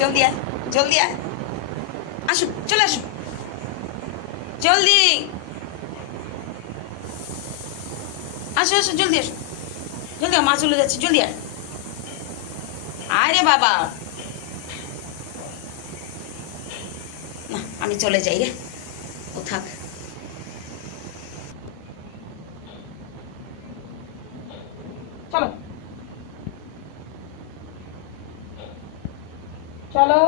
জলদি আয়, জলদি আয়, আসো, চলে আসো, জলদি আসো, আসো, জলদি আসো, জলদি মা চলে যাচ্ছে, জলদি আয়, আয় রে বাবা। না আমি চলে যাই রে, ও থাক। চলো চলো,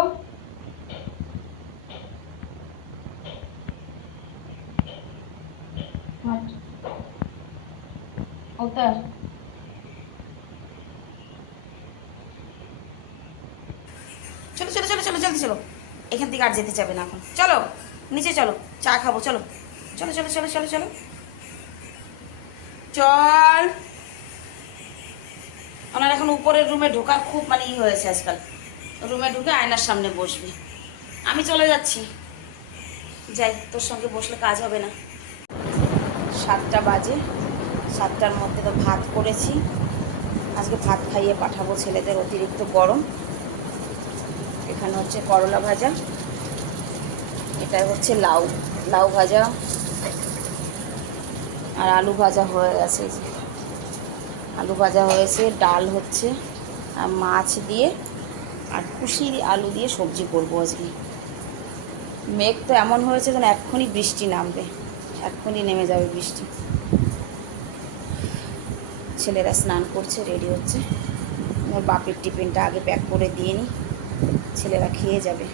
উত্তর চলো চলো চলো চলো, জলদি চলো, এখান থেকে আর যেতে যাবে না এখন, চলো নিচে চলো, চা খাবো, চলো চলো চলো চলো চলো চলো, চল। ওনার এখন উপরের রুমে ঢোকা খুব মানে হয়েছে আজকাল, রুমে ঢুকে আয়নার সামনে বসবে। আমি চলে যাচ্ছি, যাই, তোর সঙ্গে বসলে কাজ হবে না। 7টা বাজে, 7টার মধ্যে তো ভাত করেছি, আজকে ভাত খাইয়ে পাঠাবো, ছেলেদের অতিরিক্ত গরম। এখানে হচ্ছে করলা ভাজা, এটা হচ্ছে লাউ, লাউ ভাজা, আর আলু ভাজা হয়ে গেছে, যে আলু ভাজা হয়েছে, ডাল হচ্ছে, আর মাছ দিয়ে আর কুশির আলু দিয়ে সবজি করবো আজকে। মেঘ তো এমন হয়েছে যেন এক্ষুনি বৃষ্টি নামবে, এক্ষুনি নেমে যাবে বৃষ্টি। ছেলেরা স্নান করছে, রেডি হচ্ছে, ওর বাপের টিফিনটা আগে প্যাক করে দিয়ে নিই, ছেলেরা খেয়ে যাবে।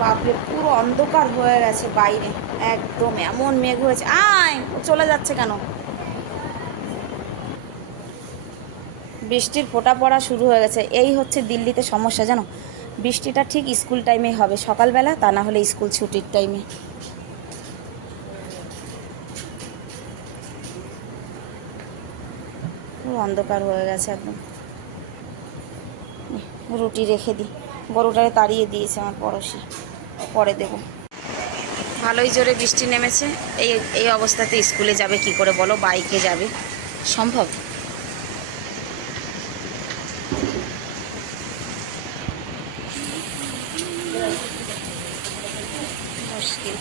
বাপরে পুরো অন্ধকার হয়ে গেছে বাইরে, একদম এমন মেঘ হয়েছে। আয়, ও চলে যাচ্ছে কেন? বৃষ্টির ফোঁটা পড়া শুরু হয়ে গেছে, এই হচ্ছে দিল্লিতে সমস্যা জানো, বৃষ্টিটা ঠিক স্কুল টাইমে হবে, সকালবেলা, তা না হলে স্কুল ছুটির টাইমে। পুরো অন্ধকার হয়ে গেছে একদম। রুটি রেখে দিই, বড়োটারে তাড়িয়ে দিয়েছে আমার পড়োশি, পরে দেবো। ভালোই জোরে বৃষ্টি নেমেছে, এই এই অবস্থাতে স্কুলে যাবে কি করে বলো, বাইকে যাবে সম্ভব? মুশকিল,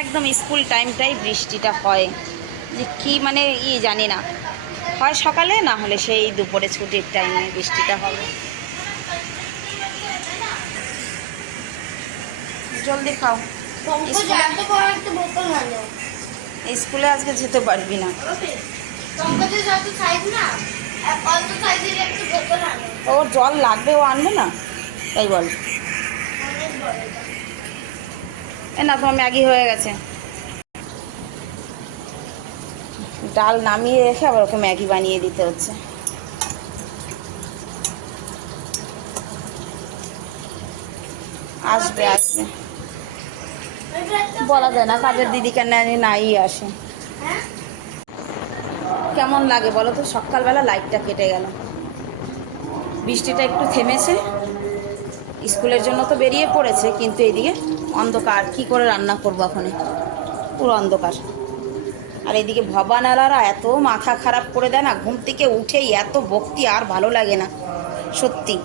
একদম স্কুল টাইমটাই বৃষ্টিটা হয়, যে কি মানে জানি না, হয় সকালে, না হলে সেই দুপুরে ছুটির টাইমে বৃষ্টিটা হবে। জলদি খাও, স্কুলে আজকে যেতে পারবি না। ওর জল লাগবে, ও আনবে না, তাই বল। এ না, তোমার ম্যাগি হয়ে গেছে, ডাল নামিয়ে রেখে আবার ওকে ম্যাগি বানিয়ে দিতে হচ্ছে। আসবে আসবে, বলা যায় না, কাজের দিদি কেন নাই আসে। কেমন লাগে বলো তো, সকালবেলা লাইটটা কেটে গেল, বৃষ্টিটা একটু থেমেছে, স্কুলের জন্য তো বেরিয়ে পড়েছে, কিন্তু এইদিকে অন্ধকার, কি করে রান্না করবো এখন, পুরো অন্ধকার। আর এইদিকে ভবানালারা এত মাথা খারাপ করে দেয় না, ঘুম থেকে উঠেই এত বকতি, আর ভালো লাগে না সত্যি।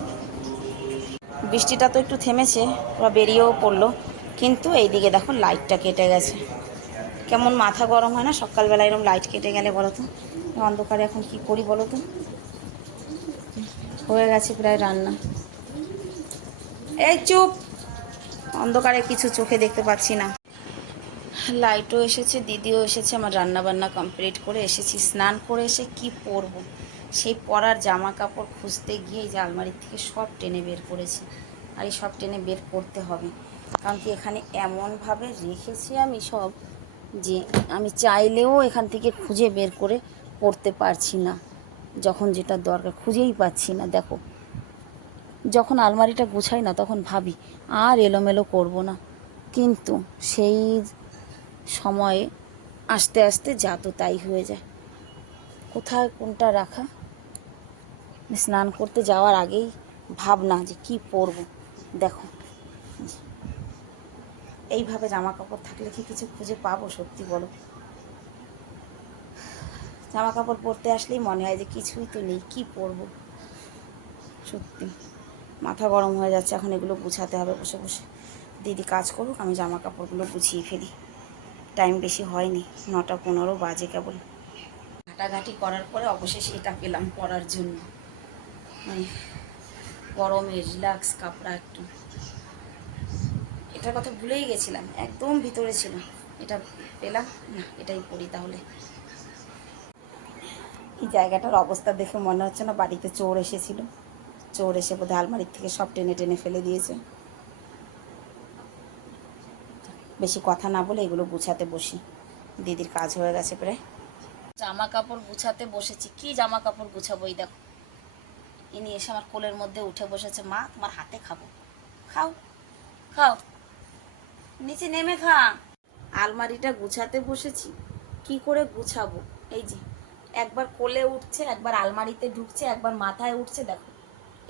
বৃষ্টিটা তো একটু থেমেছে, ওরা বেরিয়েও পড়লো, কিন্তু এইদিকে দেখো লাইটটা কেটে গেছে। কেমন মাথা গরম হয় না সকালবেলা এরকম লাইট কেটে গেলে, বলো তো। অন্ধকারে এখন কি করি বলো তো। হয়ে গেছে প্রায় রান্না, এই চুপ, অন্ধকারে কিছু চোখে দেখতে পাচ্ছি না। লাইটও এসেছে, দিদিও এসেছে, আমার রান্না বান্না কমপ্লিট করে এসেছি, স্নান করে এসে কি পরবো, সেই পরার জামা কাপড় খুঁজতে গিয়ে এই যে আলমারির থেকে সব টেনে বের করেছি, আর এই সব টেনে বের করতে হবে, কারণ কি এখানে এমনভাবে রেখেছি আমি সব, যে আমি চাইলেও এখান থেকে খুঁজে বের করে পরতে পারছি না, যখন যেটা দরকার খুঁজেই পাচ্ছি না। দেখো, যখন আলমারিটা গুছাই না তখন ভাবি আর এলোমেলো করব না, কিন্তু সেই সময়ে আস্তে আস্তে যা তো তাই হয়ে যায়, কোথায় কোনটা রাখা। স্নান করতে যাওয়ার আগেই ভাবনা যে কি পরবো। দেখো, এইভাবে জামা কাপড় থাকলে কি কিছু খুঁজে পাবো সত্যি বলো? জামা কাপড় পরতে আসলেই মনে হয় যে কিছুই তো নেই, কি পরবো সত্যি। মাথা গরম হয়ে যাচ্ছে, এখন এগুলো গুছাতে হবে বসে বসে। দিদি কাজ করুক, আমি জামা কাপড়গুলো গুছিয়ে ফেলি। টাইম বেশি হয়নি, 9:15 বাজে কেবল। ঘাটাঘাটি করার পরে অবশেষে এটা পেলাম পরার জন্য, মানে গরমে রিল্যাক্স কাপড়া একটু। এটার কথা ভুলেই গেছিলাম, একদম ভিতরে ছিল, এটা পেলাম না, এটাই পরি তাহলে। এই জায়গাটার অবস্থা দেখে মনে হচ্ছে না বাড়িতে চোর এসেছিল, চোর এসে বোধহয় আলমারির থেকে সব টেনে টেনে ফেলে দিয়েছে। বেশি কথা না বলে এগুলো গুছাতে বসি, দিদির কাজ হয়ে গেছে প্রায়। জামা কাপড় গুছাতে বসেছি, কি জামা কাপড় গুছাবো? এই দেখো, ইনি এসে আমার কোলের মধ্যে উঠে বসেছে। মা তোমার হাতে খাবো, খাও খাও, নিচে নেমে খা। আলমারিটা গুছাতে বসেছি, কি করে গুছাবো? এই যে একবার কোলে উঠছে, একবার আলমারিতে ঢুকছে, একবার মাথায় উঠছে। দেখো,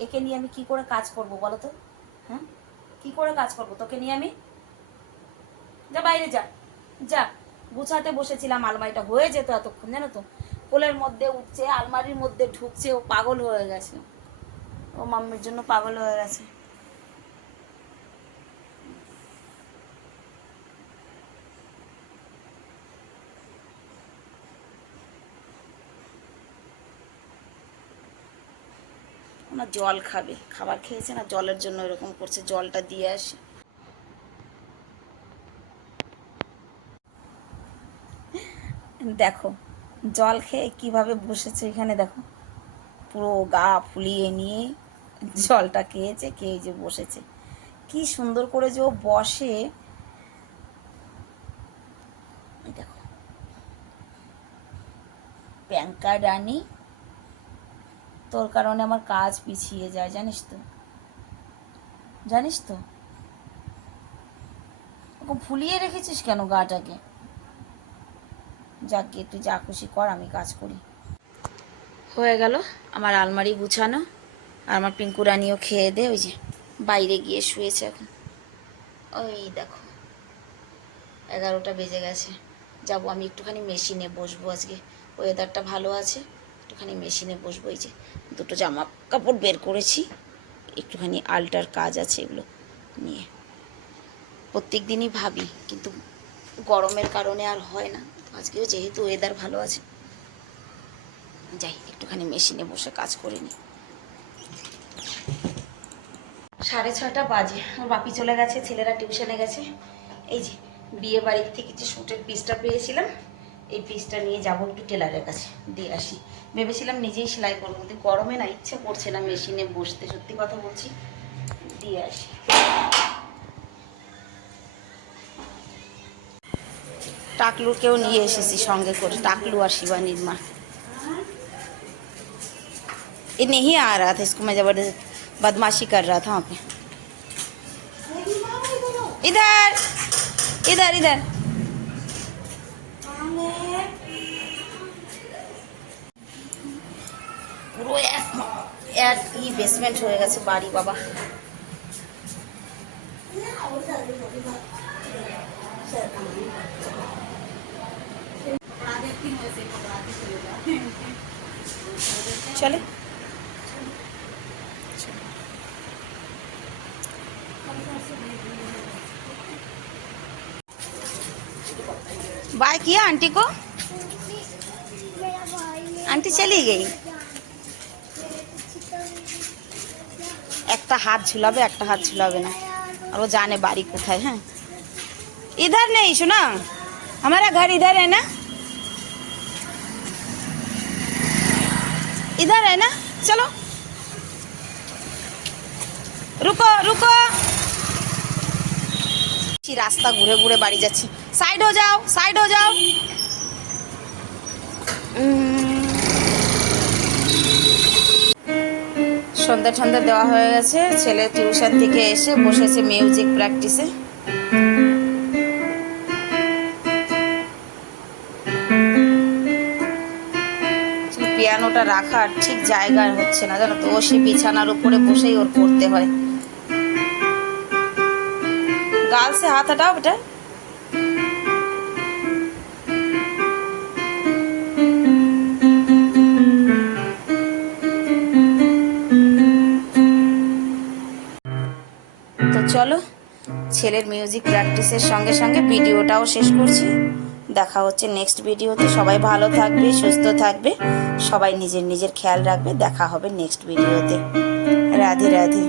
একে নিয়ে আমি কি করে কাজ করব বলো তো? হ্যাঁ, কি করে কাজ করব তোকে নিয়ে আমি? যা বাইরে যা, যা। গুছাতে বসেছিলাম, আলমারিটা হয়ে যেত এতক্ষণ, জানো তো। কোলের মধ্যে উঠছে, আলমারির মধ্যে ঢুকছে, ও পাগল হয়ে গেছে, ও মাম্মির জন্য পাগল হয়ে গেছে। না জল খাবে, খাবার খেয়েছে না, জলের জন্য এরকম করছে। জলটা দিয়ে আসি। দেখো জল খেয়ে কিভাবে বসেছে এখানে, দেখো পুরো গা ফুলিয়ে নিয়ে জলটা খেয়েছে, খেয়ে যে বসেছে। কি সুন্দর করে যে ও বসে, দেখো। প্যাঙ্কা রানী, তোর কারণে আমার কাজ পিছিয়ে যায়, জানিস তো, জানিস তো। ওকে ফুলিয়ে রেখেছিস কেন গাটাকে? যাক গিয়ে তুই যা খুশি কর, আমি কাজ করি। হয়ে গেল আমার আলমারি গুছানো, আর আমার পিঙ্কু রানিও খেয়ে দে ওই যে বাইরে গিয়ে শুয়েছে এখন। ওই দেখো 11টা বেজে গেছে, যাব আমি একটুখানি মেশিনে বসবো। আজকে ওয়েদারটা ভালো আছে, একটুখানি মেশিনে বসবো। এই যে দুটো জামা কাপড় বের করেছি, একটুখানি আল্টার কাজ আছে, এগুলো নিয়ে প্রত্যেক দিনই ভাবি, কিন্তু গরমের কারণে আর হয় না। আজকেও যেহেতু ওয়েদার ভালো আছে, যাই একটুখানি মেশিনে বসে কাজ করে নিই। 6:30 বাজে, আমার বাপি চলে গেছে, ছেলেরা টিউশনে গেছে। এই যে বিয়ে বাড়ির থেকে যে স্যুটের পিসটা পেয়েছিলাম, এই পিসটা নিয়ে যাবো একটু টেলারের কাছে দিয়ে আসি। ভেবেছিলাম নিজেই সেলাই করবো, কিন্তু গরমে না ইচ্ছে করছে না মেশিনে বসতে, সত্যি কথা বলছি। দিয়ে আসি। টাকলুকেও নিয়ে এসেছি সঙ্গে করে, টাকলু আর শিবানীর মা। ये नहीं आ रहा था, इसको मैं जबरदस्त बदमाशी कर रहा था वहाँ पे। इधर इधर इधर পুরো এক ই বেসমেন্ট হয়ে গেছে বাড়ি বাবা। চলে बाय किया आंटी को, आंटी चली गई। একটা হাত ঝুলাবে, একটা হাত ঝুলাবে না, আর ও জানে বাড়ি কোথায়। হ্যাঁ इधर नहीं सुना, हमारा घर इधर है ना, इधर है ना, चलो रुको रुको। রাস্তা ঘুরে ঘুরে বাড়ি যাচ্ছি, সাইড হয়ে যাও, সাইড হয়ে যাও। সন্ধ্যা ঠন্ধ্যা দেওয়া হয়ে গেছে, ছেলে টিউশন থেকে এসে বসেছে মিউজিক প্র্যাকটিসে। পিয়ানোটা রাখার ঠিক জায়গায় হচ্ছে না, জানো তো। ও সে বিছানার উপরে বসেই ওর পড়তে হয়। गाल से हाथ हटाओ बेटा। তো চলো, ছেলের মিউজিক প্র্যাকটিসের সঙ্গে সঙ্গে ভিডিওটাও শেষ করছি। দেখা হচ্ছে নেক্সট ভিডিওতে। সবাই ভালো থাকবে, সুস্থ থাকবে, সবাই নিজের নিজের খেয়াল রাখবে। দেখা হবে নেক্সট ভিডিওতে। রাধে রাধে।